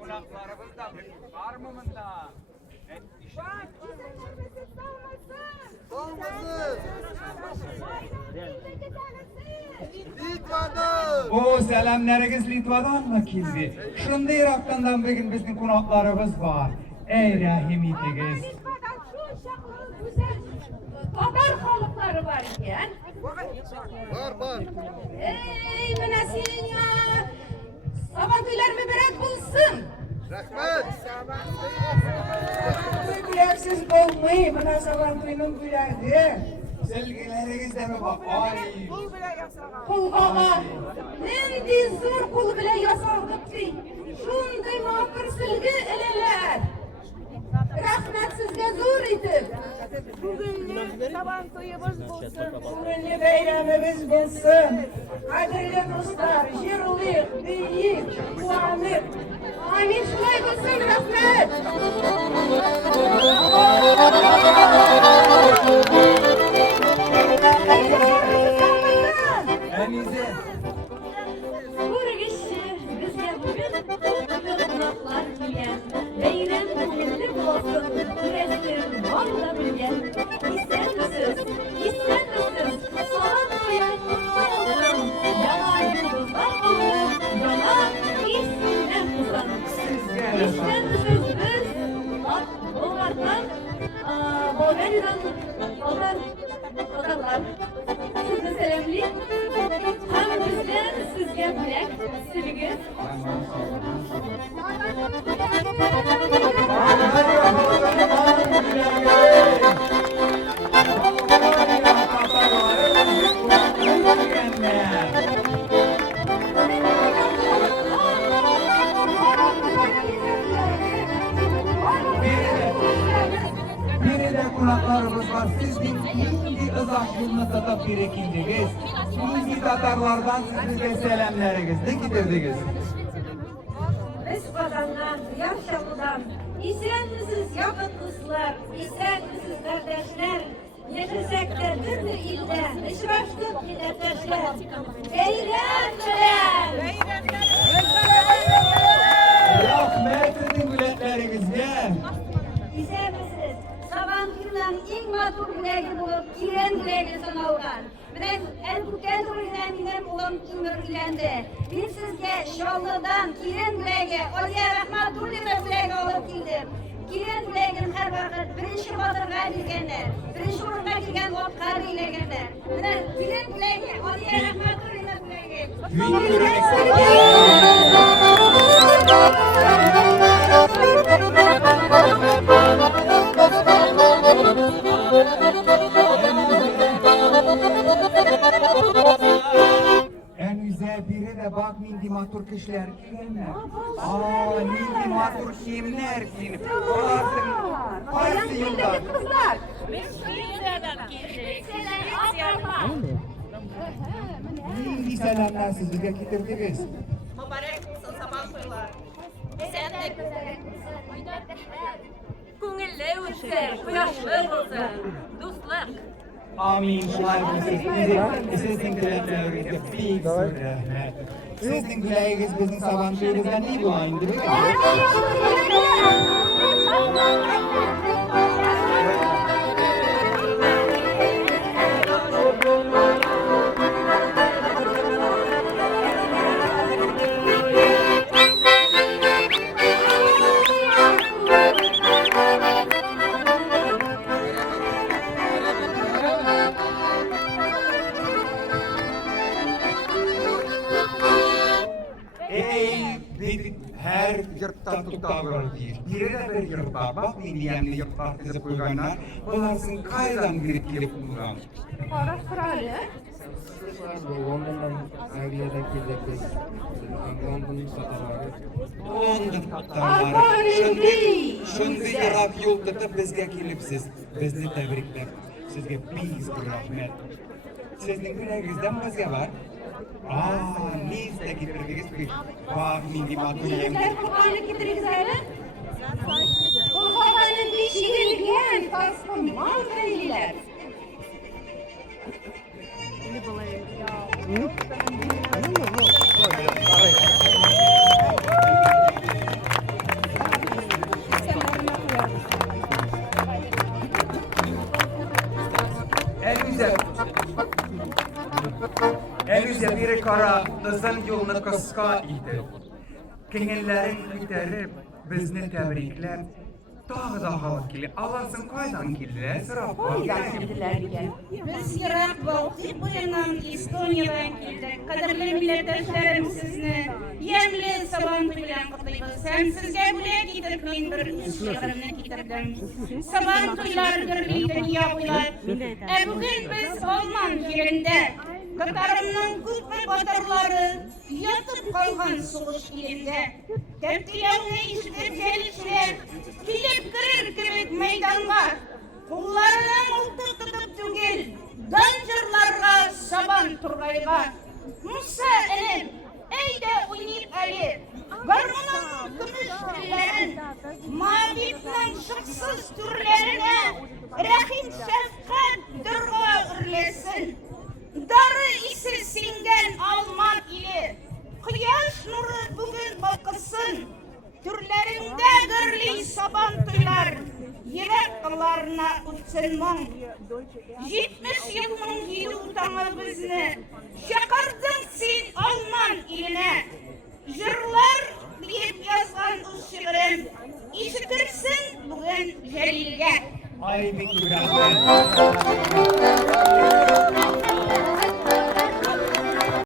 Kulaklarımız da var mı bunda? O selamlarınız Litva'dan mı kildi? Şunda Irak'tan bugün bizim konaklarımız var. Ey rahim itigiz. Tatar kalıpları var iken. Var. Ey münesin ya. Sabahülerimi bırak bulsun. Rahmet. Gülersiz olmayı bana sabahının gülerdi. Sevgileriniz de mi bak? Ay. Kul baba. Nendi zor kul bile yasaldıktı. Şunday makır silgi eleler. Rahmet sizge zor idi. Bugünlü taban toyumuz bulsun. Bugünlü beyramımız bulsun. Kadirli dostlar, jiruluyuk, büyüyük, uanık. Amin şulay bulsun rahmet. Enize. Bu işi bizge bugün yolculuklar bilgen. Beyren bugünlü olsun. Resmin valla bilgen. İster misiniz? İster misiniz? Salam koyun kutlu olsun. Yalan yıldızlar olur. Yalan isimler uzanır. İster misiniz biz? Bak onlardan Boğaz'dan odalar. Sizi selamlayın. Hem bizler sizge bilek, sevgi. Biri de kulaklarımız var. Sizin indi ızak yılını tatıp birikindiniz. İndi Tatarlardan size selamlarınız. Ne getirdiniz? Respadan'dan, Yarşalı'dan, İsen misiniz yakıtlısılar, İsen misiniz kardeşler, yaşasak da türlü ilde, ışıraştık milletleşler, Beyran bilen! Rahmet edin milletlerinize. İsen misiniz, saban günden ilk matur güleği bulup, giren güleği sanalgan. Ben en kuken turuyla benim oğlum Timur ilendi. Bir sizge Şollu'dan giren güleği, oraya rahmatullah güleği olup geldim. Giren güleğinin her vakit birinci batırga bilgenler, birinci urunga girgen ot karı ilegenler. Ben giren güleği, oraya rahmatullah güleği. En güzel biri de bak mindi matur kişiler kimler? Aa mindi matur kimler kim? Olarsın parsı yıllar. Kızlar. Mindi selamlar sizi de getirdiniz. Mübarek olsun sabah toylar. Sen de Kungille olsun, kuyashlı olsun. Dostlar. Amin. Şunlar sizin güleğinizde büyük rahmet. Sizin güleğiniz bizim sabahlarımızdan iyi bu aynı değil mi? Her yurttan tuttağlar değil. Biri de bir yurtlar. Bak ne diyemli yurtlar kızı koyganlar. Olarsın kaydan girip gelip bulgan. London'dan Angliya'dan gelecek. London'un satarları. London tuttağlar. Şunday yarak yol tutup bizge kelipsiz. Bizni tebriklep. Sizge biz rahmet. Sizin güleğinizden bizge var. Neyse getirdiniz ki bak mindi matuliyem. Sizler kurbanlık getiriniz hele. Kurbanın bir şeyini giyen, tasma mal veriler. yüze bir kara ızın yolunu kıska idi. Kengilerin giderip bizni tebriklep dağı da halk kili. Avansın kaydan kildiler, sıra kaydan kildiler. Biz Irak Baltık boyundan Estonya'dan geldik. Kadirli milletleşlerim sizni yemli saban bilen kutlayız. Hem sizge bile getirmeyin bir üç şiirini getirdim. Saban tuylar birliğinden yapılar. Bugün biz Alman yerinde Katarımның күпме батырлары ятып калган сугыш илендә. Тәптиләүне ишетеп җәлешләр килеп керер мәйданга. Кулларына мылтык тотып түгел, дан җырларга сабан тургайга. Муса энем, әйдә уйныйк әле. Гармунның көмеш телләрен, Мабитның шыксыз түрләренә рәхим шәфкать дорга үрләсен. Darı ise singen Alman ile Kıyaş nuru bugün bakılsın Türlerinde gırli saban tuylar Yürek kıllarına uçsun mum 70 yılın yılı utanı bizni Şakardın sen Alman iline Jırlar deyip yazgan o şiirim İşitirsin bugün Celil'e Ay peki rahmet.